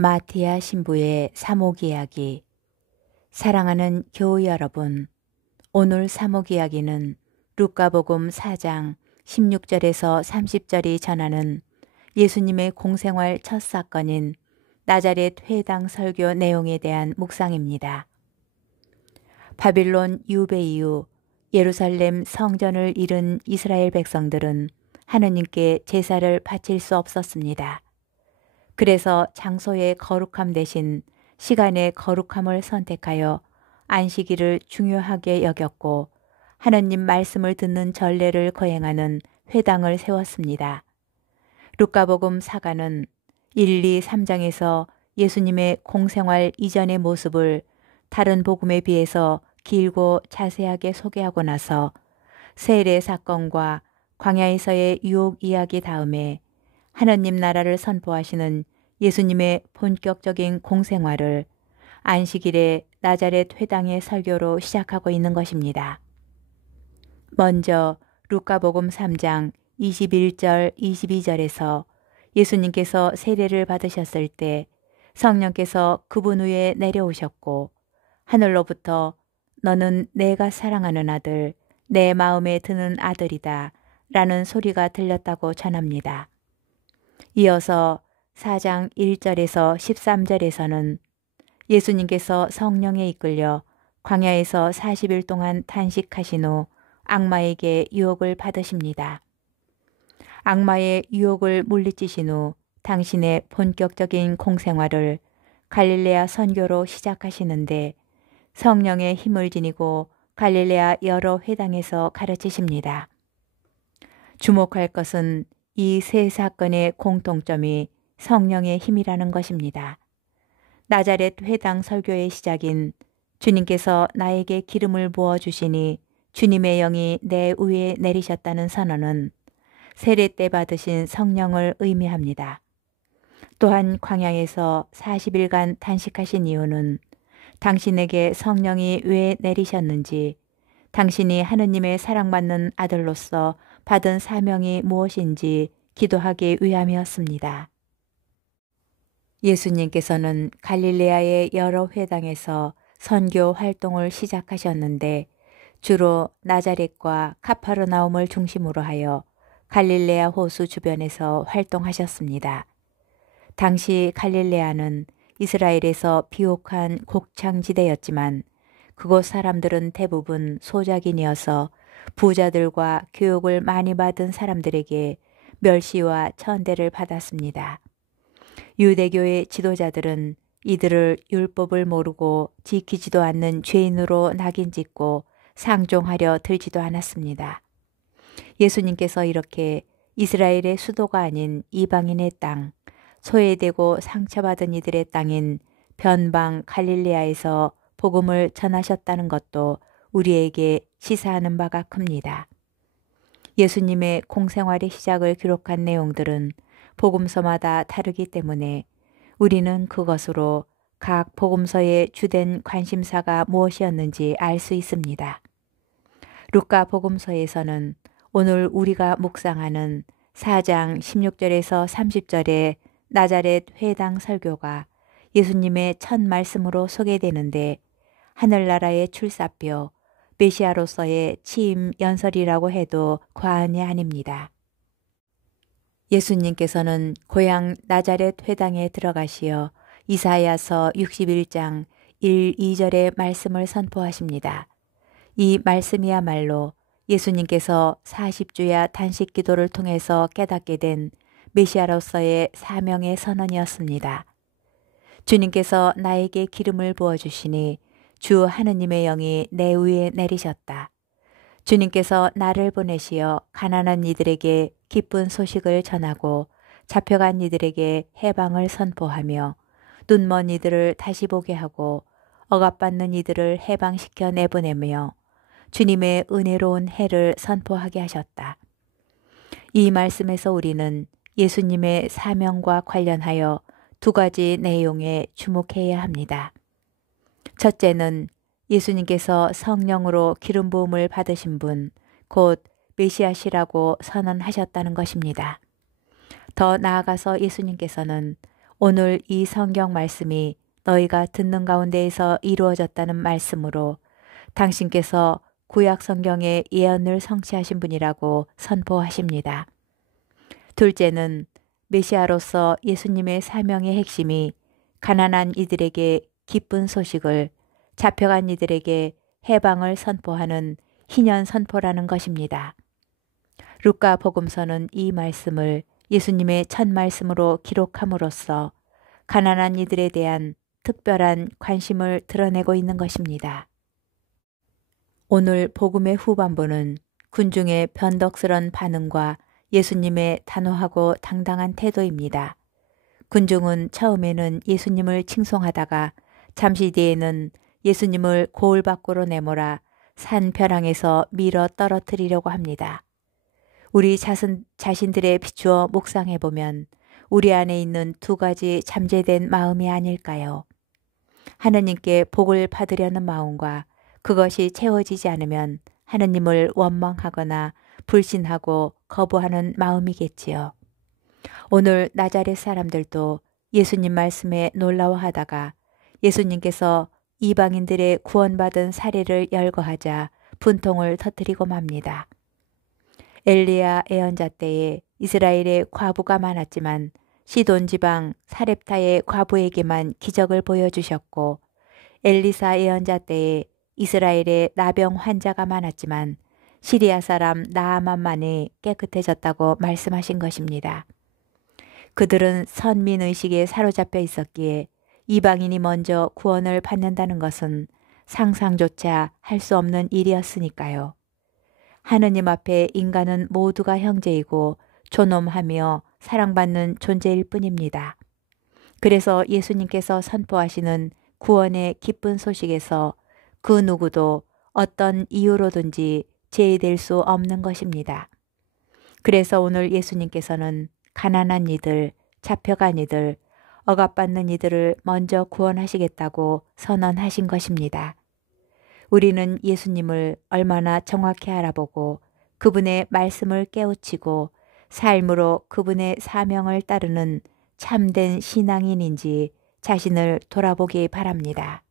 마티아 신부의 사목 이야기. 사랑하는 교우 여러분, 오늘 사목 이야기는 루카복음 4장 16절에서 30절이 전하는 예수님의 공생활 첫 사건인 나자렛 회당 설교 내용에 대한 묵상입니다. 바빌론 유배 이후 예루살렘 성전을 잃은 이스라엘 백성들은 하느님께 제사를 바칠 수 없었습니다. 그래서 장소의 거룩함 대신 시간의 거룩함을 선택하여 안식일을 중요하게 여겼고 하느님 말씀을 듣는 전례를 거행하는 회당을 세웠습니다. 루카복음 사가는 1, 2, 3장에서 예수님의 공생활 이전의 모습을 다른 복음에 비해서 길고 자세하게 소개하고 나서 세례 사건과 광야에서의 유혹 이야기 다음에 하느님 나라를 선포하시는 예수님의 본격적인 공생활을 안식일의 나자렛 회당의 설교로 시작하고 있는 것입니다. 먼저 루카복음 3장 21절 22절에서 예수님께서 세례를 받으셨을 때 성령께서 그분 위에 내려오셨고 하늘로부터 너는 내가 사랑하는 아들, 내 마음에 드는 아들이다 라는 소리가 들렸다고 전합니다. 이어서 4장 1절에서 13절에서는 예수님께서 성령에 이끌려 광야에서 40일 동안 탄식하신 후 악마에게 유혹을 받으십니다. 악마의 유혹을 물리치신 후 당신의 본격적인 공생활을 갈릴레아 선교로 시작하시는데 성령의 힘을 지니고 갈릴레아 여러 회당에서 가르치십니다. 주목할 것은 이 세 사건의 공통점이 성령의 힘이라는 것입니다. 나자렛 회당 설교의 시작인 주님께서 나에게 기름을 부어주시니 주님의 영이 내 위에 내리셨다는 선언은 세례 때 받으신 성령을 의미합니다. 또한 광야에서 40일간 탄식하신 이유는 당신에게 성령이 왜 내리셨는지, 당신이 하느님의 사랑받는 아들로서 받은 사명이 무엇인지 기도하기 위함이었습니다. 예수님께서는 갈릴레아의 여러 회당에서 선교 활동을 시작하셨는데 주로 나자렛과 카파르나움을 중심으로 하여 갈릴레아 호수 주변에서 활동하셨습니다. 당시 갈릴레아는 이스라엘에서 비옥한 곡창지대였지만 그곳 사람들은 대부분 소작인이어서 부자들과 교육을 많이 받은 사람들에게 멸시와 천대를 받았습니다. 유대교의 지도자들은 이들을 율법을 모르고 지키지도 않는 죄인으로 낙인짓고 상종하려 들지도 않았습니다. 예수님께서 이렇게 이스라엘의 수도가 아닌 이방인의 땅, 소외되고 상처받은 이들의 땅인 변방 갈릴레아에서 복음을 전하셨다는 것도 우리에게 시사하는 바가 큽니다. 예수님의 공생활의 시작을 기록한 내용들은 복음서마다 다르기 때문에 우리는 그것으로 각 복음서의 주된 관심사가 무엇이었는지 알 수 있습니다. 루카 복음서에서는 오늘 우리가 묵상하는 4장 16절에서 30절의 나자렛 회당 설교가 예수님의 첫 말씀으로 소개되는데 하늘나라의 출사표, 메시아로서의 취임 연설이라고 해도 과언이 아닙니다. 예수님께서는 고향 나자렛 회당에 들어가시어 이사야서 61장 1, 2절의 말씀을 선포하십니다. 이 말씀이야말로 예수님께서 40주야 단식 기도를 통해서 깨닫게 된 메시아로서의 사명의 선언이었습니다. 주님께서 나에게 기름을 부어주시니 주 하느님의 영이 내 위에 내리셨다. 주님께서 나를 보내시어 가난한 이들에게 기쁜 소식을 전하고 잡혀간 이들에게 해방을 선포하며 눈먼 이들을 다시 보게 하고 억압받는 이들을 해방시켜 내보내며 주님의 은혜로운 해를 선포하게 하셨다. 이 말씀에서 우리는 예수님의 사명과 관련하여 두 가지 내용에 주목해야 합니다. 첫째는 예수님께서 성령으로 기름 부음을 받으신 분, 곧 메시아시라고 선언하셨다는 것입니다. 더 나아가서 예수님께서는 오늘 이 성경 말씀이 너희가 듣는 가운데에서 이루어졌다는 말씀으로 당신께서 구약 성경의 예언을 성취하신 분이라고 선포하십니다. 둘째는 메시아로서 예수님의 사명의 핵심이 가난한 이들에게 기쁜 소식을, 잡혀간 이들에게 해방을 선포하는 희년 선포라는 것입니다. 루카 복음서는 이 말씀을 예수님의 첫 말씀으로 기록함으로써 가난한 이들에 대한 특별한 관심을 드러내고 있는 것입니다. 오늘 복음의 후반부는 군중의 변덕스런 반응과 예수님의 단호하고 당당한 태도입니다. 군중은 처음에는 예수님을 칭송하다가 잠시 뒤에는 예수님을 고을 밖으로 내몰아 산 벼랑에서 밀어 떨어뜨리려고 합니다. 우리 자신들에 비추어 묵상해보면 우리 안에 있는 두 가지 잠재된 마음이 아닐까요? 하느님께 복을 받으려는 마음과 그것이 채워지지 않으면 하느님을 원망하거나 불신하고 거부하는 마음이겠지요. 오늘 나자렛 사람들도 예수님 말씀에 놀라워하다가 예수님께서 이방인들의 구원받은 사례를 열거하자 분통을 터뜨리고 맙니다. 엘리야 예언자 때에 이스라엘에 과부가 많았지만 시돈 지방 사렙타의 과부에게만 기적을 보여주셨고, 엘리사 예언자 때에 이스라엘에 나병 환자가 많았지만 시리아 사람 나아만만이 깨끗해졌다고 말씀하신 것입니다. 그들은 선민의식에 사로잡혀 있었기에 이방인이 먼저 구원을 받는다는 것은 상상조차 할 수 없는 일이었으니까요. 하느님 앞에 인간은 모두가 형제이고 존엄하며 사랑받는 존재일 뿐입니다. 그래서 예수님께서 선포하시는 구원의 기쁜 소식에서 그 누구도 어떤 이유로든지 제외될 수 없는 것입니다. 그래서 오늘 예수님께서는 가난한 이들, 잡혀간 이들, 억압받는 이들을 먼저 구원하시겠다고 선언하신 것입니다. 우리는 예수님을 얼마나 정확히 알아보고 그분의 말씀을 깨우치고 삶으로 그분의 사명을 따르는 참된 신앙인인지 자신을 돌아보기 바랍니다.